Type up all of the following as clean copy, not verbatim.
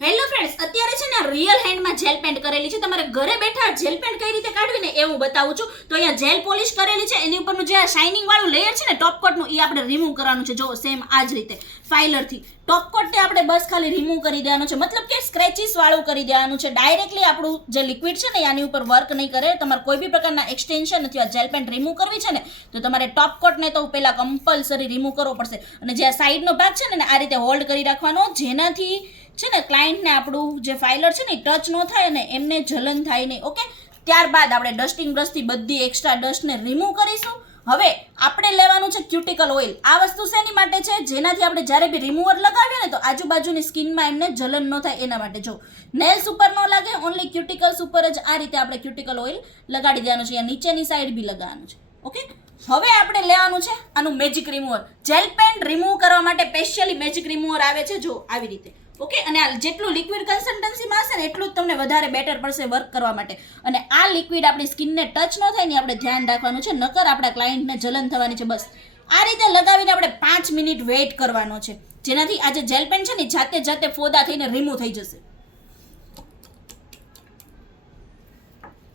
Hello friends, અત્યારે છે ને રિયલ હેન્ડમાં જેલ પેન્ટ કરેલી છે. તમારે ઘરે બેઠા જેલ પેન્ટ કઈ રીતે કાઢવી ને એ હું બતાવું છું. તો અહીંયા જેલ પોલિશ કરેલી છે, એની ઉપરનું જે શાઇનિંગ વાળું લેયર છે ને ટોપ કોટનું, એ આપણે રિમૂવ કરવાનું છે. જો સેમ આ જ રીતે ફાઇલરથી ટોપ કોટને આપણે બસ ખાલી રિમૂવ કરી દેવાનું છે, મતલબ કે સ્ક્રેચીસ વાળું કરી દેવાનું છે. ડાયરેક્ટલી આપણું જે લિક્વિડ છે ને આની ઉપર વર્ક નહીં કરે. તમારે કોઈ બી પ્રકારના એક્સટેન્શન અથવા જેલ પેન્ટ રિમૂવ કરવી છે ને તો તમારે ટોપ કોટને તો પહેલા કમ્પલસરી રિમૂવ કરવો પડશે. અને જે આ સાઈડનો ભાગ છે ને આ રીતે હોલ્ડ કરી રાખવાનો, જેનાથી છે ને ક્લાયન્ટને આપણું જે ફાઇલર છે ને ટચ ન થાય અને એમને જલન થાય નહીં. ઓકે, ત્યારબાદ આપણે ડસ્ટિંગ બ્રશથી બધી એક્સ્ટ્રા ડસ્ટને રિમૂવ કરીશું. હવે આપણે લેવાનું છે ક્યુટિકલ ઓઇલ. આ વસ્તુ શેની માટે છે? જેનાથી આપણે જ્યારે બી રિમૂવર લગાવીએ ને તો આજુબાજુની સ્કિનમાં એમને જલન ન થાય એના માટે. જો નેલ્સ ઉપર ન લાગે, ઓનલી ક્યુટિકલ્સ ઉપર જ આ રીતે આપણે ક્યુટિકલ ઓઇલ લગાડી દેવાનું છે. નીચેની સાઈડ બી લગાવવાનું છે. ઓકે, હવે આપણે લેવાનું છે આનું magic remover. Gel paint remove કરવા માટે સ્પેશિયલી મેજિક રિમૂવર આવે છે, જો આવી રીતે. ઓકે, અને આ જેટલું લિક્વિડ કન્સિસ્ટન્સીમાં હશે ને એટલું જ તમને વધારે બેટર પડશે વર્ક કરવા માટે. અને આ લિક્વિડ આપણી સ્કિનને ટચ ન થાય ને આપણે ધ્યાન રાખવાનું છે, નકર આપણા ક્લાયન્ટને જલન થવાની છે. બસ આ રીતે લગાવીને આપણે 5 મિનિટ વેઇટ કરવાનો છે, જેનાથી આ જે જેલ પેન છે ને જાતે ફોદા થઈને રિમૂવ થઈ જશે.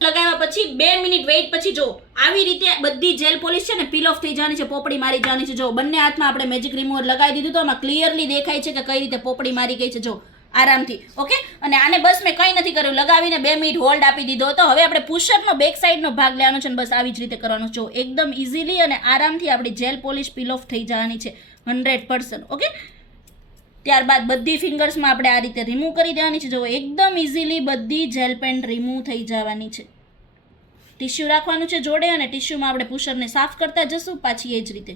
લગાવ્યા પછી 2 મિનિટ વેઇટ પછી જો આવી રીતે બધી જેલ પોલિશ છે ને પીલ ઓફ થઈ જવાની છે, પોપડી મારી જવાની છે. જો બંને હાથમાં આપણે મેજિક રિમૂવર લગાવી દીધું તો આમાં ક્લિયરલી દેખાય છે કે કઈ રીતે પોપડી મારી ગઈ છે. જો આરામથી. ઓકે, અને આને બસ મેં કંઈ નથી કર્યું, લગાવીને 2 મિનિટ હોલ્ડ આપી દીધો હતો. હવે આપણે પુશરનો બેક સાઈડનો ભાગ લેવાનો છે અને બસ આવી જ રીતે કરવાનો છે. જો એકદમ ઇઝીલી અને આરામથી આપણી જેલ પોલિશ પીલ ઓફ થઈ જવાની છે 100%. ઓકે, ત્યારબાદ બધી ફિંગર્સમાં આપણે આ રીતે રિમૂવ કરી દેવાની છે. જો એકદમ ઇઝીલી બધી જેલ પેન્ટ રિમૂવ થઈ જવાની છે. ટિશ્યુ રાખવાનું છે જોડે અને ટિશ્યુમાં આપણે પુશરને સાફ કરતા જશું પાછી એ જ રીતે.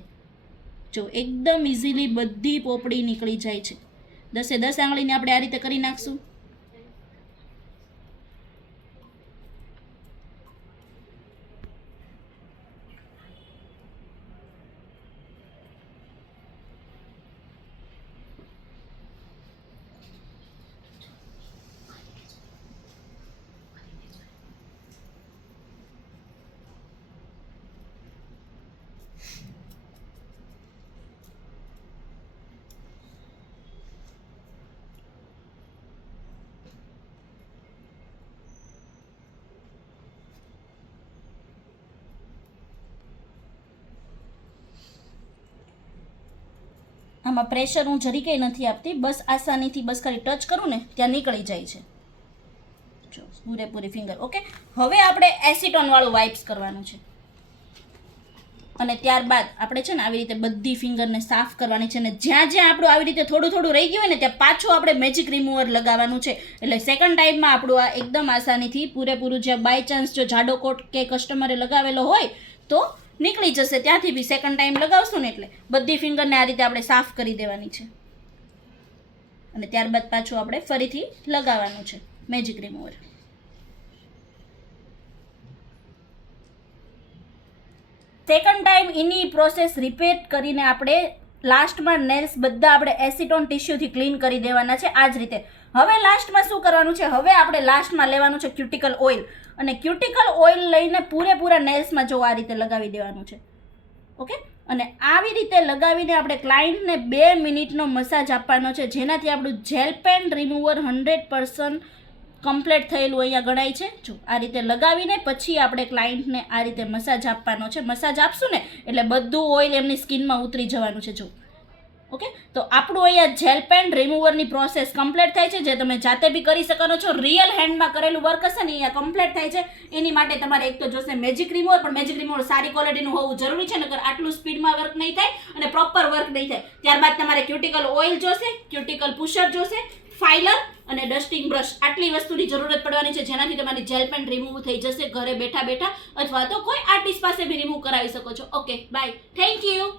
જો એકદમ ઇઝીલી બધી પોપડી નીકળી જાય છે. 10 આંગળીને આપણે આ રીતે કરી નાખશું. આમાં પ્રેશર હું જરી કંઈ નથી આપતી, બસ આસાનીથી બસ ખાલી ટચ કરું ને ત્યાં નીકળી જાય છે. જો પૂરેપૂરી ફિંગર. ઓકે, હવે આપણે એસિટોન વાળું વાઇપ્સ કરવાનું છે અને ત્યારબાદ આપણે છે ને આવી રીતે બધી ફિંગરને સાફ કરવાની છે. અને જ્યાં આપણું આવી રીતે થોડું રહી ગયું હોય ને ત્યાં પાછું આપણે મેજિક રિમૂવર લગાવવાનું છે. એટલે સેકન્ડ ટાઈમમાં આપણું આ એકદમ આસાનીથી પૂરેપૂરું, જે બાય ચાન્સ જો જાડો કોટ કે કસ્ટમરે લગાવેલો હોય તો નીકળી જશે. ત્યાંથી બી સેકન્ડ ટાઈમ લગાવશું ને એટલે બધી ફિંગરને આ રીતે આપણે સાફ કરી દેવાની છે. અને ત્યારબાદ પાછું આપણે ફરીથી લગાવવાનું છે મેજિક રિમૂવર. સેકન્ડ ટાઈમ એની પ્રોસેસ રિપીટ કરીને આપણે લાસ્ટમાં નેલ્સ બધા આપણે એસિટોન ટિશ્યુથી ક્લીન કરી દેવાના છે આ જ રીતે. હવે લાસ્ટમાં શું કરવાનું છે? હવે આપણે લાસ્ટમાં લેવાનું છે ક્યુટિકલ ઓઇલ. અને ક્યુટિકલ ઓઇલ લઈને પૂરેપૂરા નેલ્સમાં જો આ રીતે લગાવી દેવાનું છે. ઓકે, અને આવી રીતે લગાવીને આપણે ક્લાયન્ટને 2 મિનિટનો મસાજ આપવાનો છે, જેનાથી આપણું જેલ પેન રિમૂવર 100% કમ્પ્લીટ થયેલું અહીંયા ગણાય છે. જો આ રીતે લગાવીને પછી આપણે ક્લાયન્ટને આ રીતે મસાજ આપવાનો છે. મસાજ આપશું ને એટલે બધું ઓઇલ એમની સ્કિનમાં ઉતરી જવાનું છે. જો ઓકે, તો આપણું અહીંયા જેલ પેન રિમૂવરની પ્રોસેસ કમ્પ્લીટ થાય છે, જે તમે જાતે બી કરી શકો છો. રિયલ હેન્ડમાં કરેલું વર્ક હશે ને અહીંયા કમ્પ્લીટ થાય છે. એની માટે તમારે એક તો જોશે મેજિક રિમૂવર, પણ મેજિક રિમૂવર સારી ક્વોલિટીનું હોવું જરૂરી છે, નકર આટલું સ્પીડમાં વર્ક નહીં થાય અને પ્રોપર વર્ક નહીં થાય. ત્યારબાદ તમારે ક્યુટિકલ ઓઇલ જોશે, ક્યુટિકલ પુશર જોશે, ફાઇલર અને ડસ્ટિંગ બ્રશ. આટલી વસ્તુની જરૂરત પડવાની છે, જેનાથી તમારી જેલ પેન રિમૂવ થઈ જશે ઘરે બેઠા અથવા તો કોઈ આર્ટિસ્ટ પાસે બી રિમૂવ કરાવી શકો છો. Okay, bye, thank you.